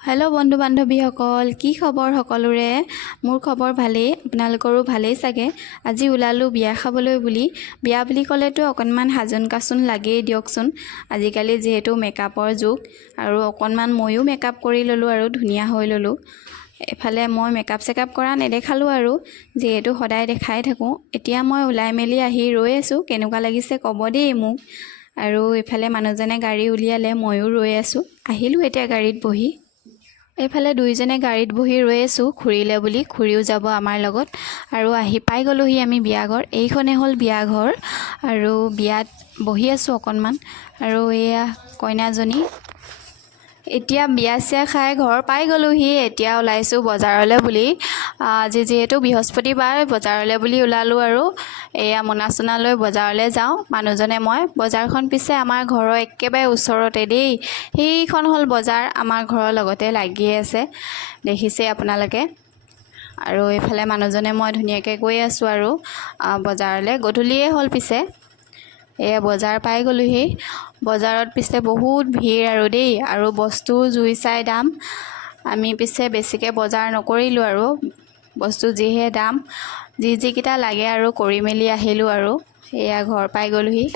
Hello বন্ধু বান্ধৱীসকল কি খবৰ সকলোৰে? মোৰ খবৰ ভালেই আপোনালোকৰো ভালেই চাগে? আজি ওলালোঁ বিয়া খাবলৈ বুলি। বিয়া বুলি ক'লেতো অকণমান সাজোন কাচোন লাগেই দিয়কচোন। আজিকালি যিহেতু মেকআপৰ যুগ আৰু অকণমান ময়ো মেকআপ কৰি ল'লোঁ আৰু ধুনীয়া হৈ ল'লোঁ। এফালে মই মেকআপ চেকআপ কৰা নেদেখালোঁ আৰু যিহেতু সদায় দেখাই থাকোঁ। এতিয়া মই ওলাই মেলি আহি ৰৈ আছোঁ কেনেকুৱা লাগিছে ক'ব দেই মোক। আৰু এইফালে মানুহজনে গাড়ী উলিয়ালে ময়ো ৰৈ আছোঁ। আহিলোঁ এতিয়া গাড়ীত বহি। এইফালে দুইজনে গাড়ীত বহি ৰৈ আছোঁ খুৰীলে বুলি খুৰীও যাব আমাৰ লগত। আৰু আহি পাই গ'লোহি আমি বিয়াঘৰ। এইখনে হ'ল বিয়াঘৰ আৰু বিয়াত বহি আছোঁ অকণমান। আৰু এয়া কইনাজনী এতিয়া বিয়া চিয়া খাই ঘৰ পাই গ'লোহি এতিয়া ওলাইছোঁ বজাৰলৈ বুলি। আজি যিহেতু বৃহস্পতিবাৰ বজাৰলৈ বুলি ওলালোঁ আৰু এয়া মোনা চোনা লৈ বজাৰলৈ যাওঁ। মানুহজনে মই বজাৰখন পিছে আমাৰ ঘৰৰ একেবাৰে ওচৰতে দেই। সেইখন হ'ল বজাৰ আমাৰ ঘৰৰ লগতে লাগিয়ে আছে দেখিছে আপোনালোকে। আৰু এইফালে মানুহজনে মই ধুনীয়াকৈ গৈ আছোঁ আৰু বজাৰলৈ গধূলিয়ে হ'ল পিছে। এয়া বজাৰ পাই গ'লোহি। বজাৰত পিছে বহুত ভিৰ আৰু দেই আৰু বস্তু জুই চাই দাম। আমি পিছে বেছিকৈ বজাৰ নকৰিলোঁ আৰু বস্তু যিহে দাম যি যিকেইটা লাগে আৰু কৰি মেলি আহিলোঁ আৰু। এয়া ঘৰ পাই গ'লোহি।